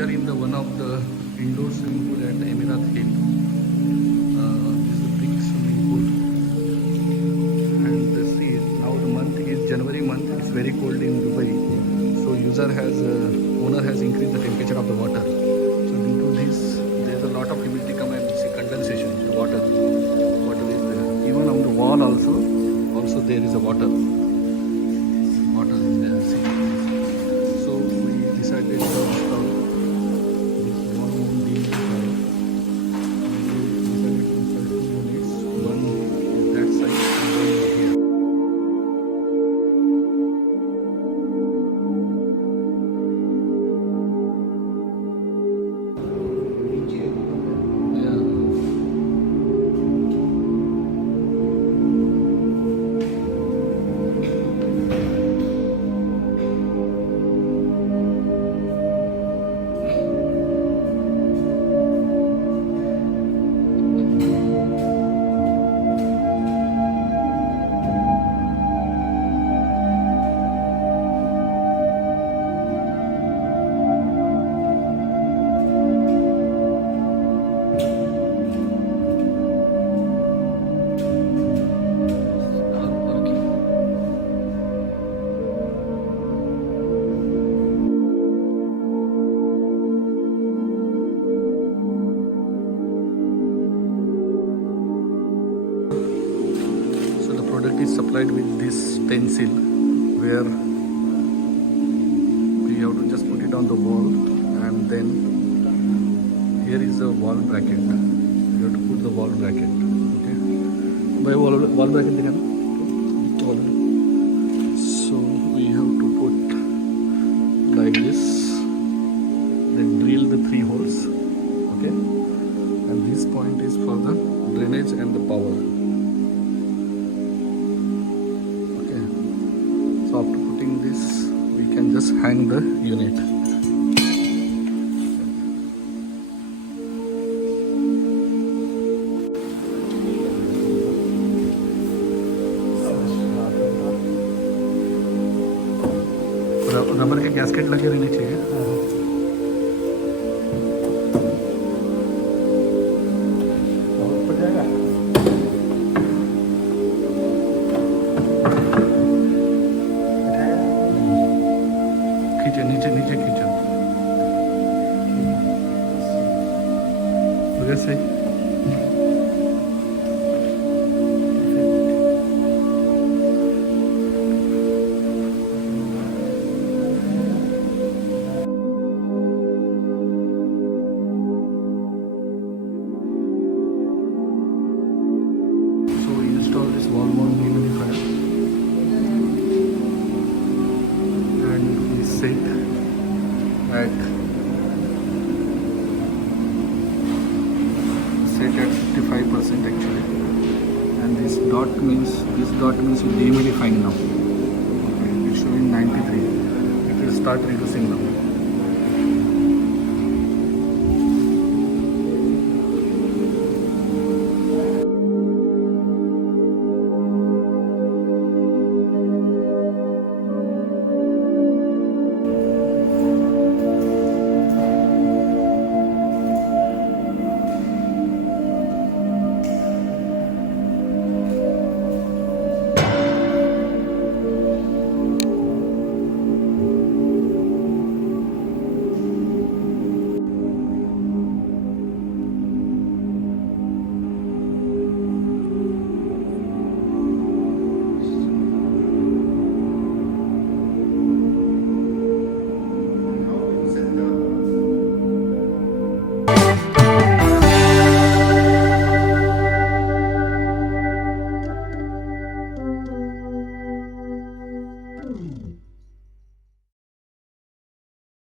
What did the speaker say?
we are in the one of the indoor swimming pool at Emirat Hill. This is a big swimming pool, and see now the month is January month. It's very cold in Dubai, so owner has increased the temperature of the water. So due to this, there is a lot of humidity come and see condensation. The water is there. Even on the wall also there is a water. Water is there. See. So we decided to install this one dehumidifier. We decided to install 2 units. One is that side and one is here. Product is supplied with this stencil where we have to just put it on the wall, and then here is a wall bracket. You have to put the wall bracket. Okay, by wall bracket dikhana. So we have to put like this, then drill the 3 holes. Okay, and this point is for the drainage and the power. So after putting this, we can just hang the unit. Rubber के gasket लगे रहने चाहिए. नीचे खींचो वैसे. So we install this wall-mount dehumidifier and we set at 55% actually, and this dot means it's dehumidifying now. Okay, it's showing 93. It will start reducing now.